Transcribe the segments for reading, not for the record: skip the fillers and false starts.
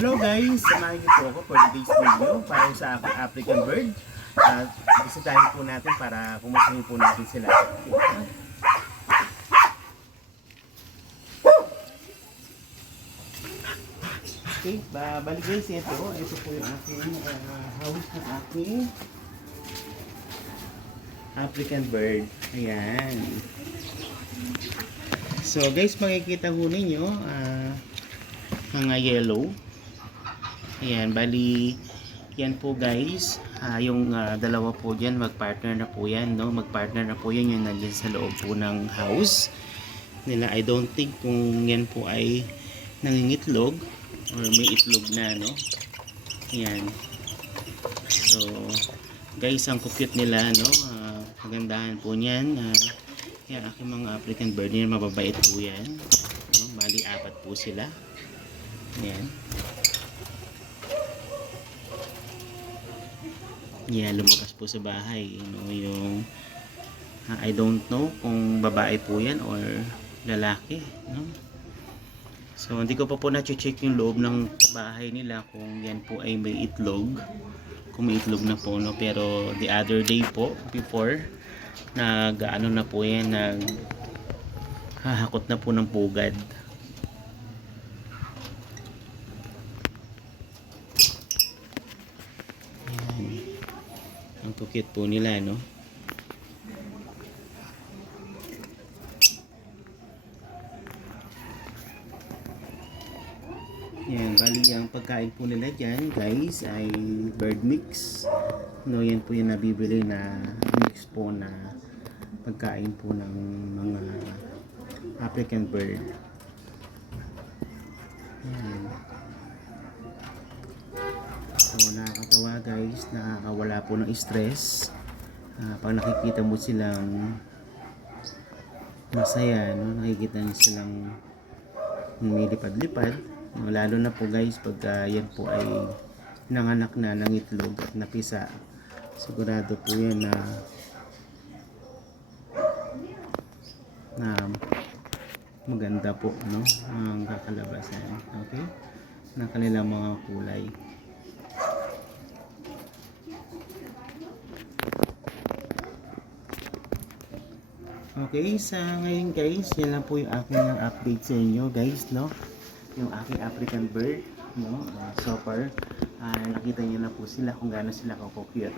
Hello guys! Samahan niyo po ako for today's video para sa aking African bird. At bisitahin po natin para kumustahin po natin sila. Okay, balik guys, ito po yung aking house ng aking African bird. Ayan. So guys, makikita po ninyo mga yellow. Ayan, bali yan po guys, yung dalawa po dyan, magpartner na po yan, no? Magpartner na po yan yung nandiyan sa loob po ng house nila. I don't think kung yan po ay nangingitlog or may itlog na, no? Ayan. So guys, ang cute nila, no? Magandahan po niyan. Yan, aking mga African bird yan, mababait po yan, no? Bali apat po sila. Ayan. Yeah, lumabas po sa bahay, yung I don't know kung babae po yan or lalaki, no? So hindi ko pa po na-check yung loob ng bahay nila kung yan po ay may itlog, kung may itlog na po, no? Pero the other day po, before nag-ano na po yan, naghahakot na po ng pugad. Ang cute po nila, no? Yan, bali ang pagkain po nila dyan, guys, ay bird mix. No, yan po yung nabibili na mix po na pagkain po ng mga African bird. Yan. So nakakatawa guys, nakakawala po ng stress pag nakikita mo silang masaya, no? Nakikita mo silang lumilipad-lipad, no? Lalo na po guys pag yan po ay nanganak na ng itlog at napisa, sigurado po yan na maganda po, no? Ang kakalabasan, okay, ng kanilang mga kulay. Okay, sa ngayon guys, yan lang po yung aking update sa inyo guys, no? Yung aking African bird, no? So far, nakita niyo na po sila kung gaano sila ka-cute.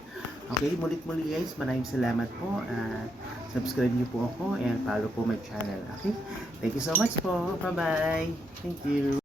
Okay, mulit-muli guys, maraming salamat po. Subscribe niyo po ako and follow po my channel. Okay, thank you so much po. Bye-bye. Thank you.